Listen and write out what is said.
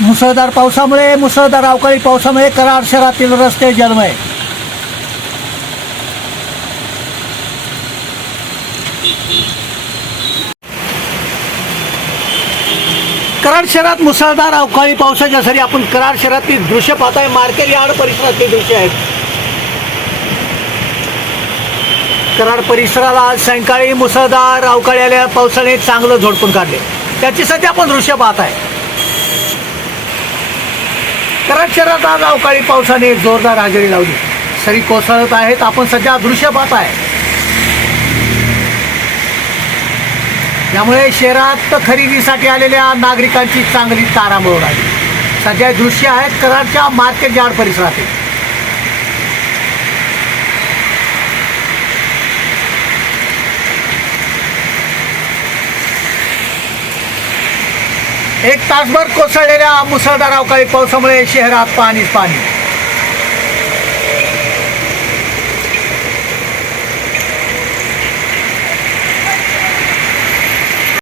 मुसळधार पावसामुळे मुसळधार अवकाळी पावसामुळे कराड शहरातील रस्ते जलमय. कराड शहरात मुसळधार अवकाळी पावसाच्या सरी आपण कराड शहरातील दृश्य पाहताय. मार्केट यार्ड परिसरातील दृश्य आहेत. कराड परिसराला आज सायंकाळी मुसळधार अवकाळी आल्या पावसाने चांगलं झोडपून काढले. त्याची सध्या आपण दृश्य पाहत आहे कराड शहरात आज अवकाळी पावसाने जोरदार हजेरी लावली. सरी कोसळत आहेत. आपण सध्या दृश्य पाहत आहे. त्यामुळे शहरात खरेदीसाठी आलेल्या नागरिकांची चांगली तारांबळ उडाली. सध्या दृश्य आहेत कराडच्या मार्केट यार्ड परिसरातील. एक तासभर कोसळलेल्या मुसळधार अवकाळी पावसामुळे शहरात पाणीच पाणी.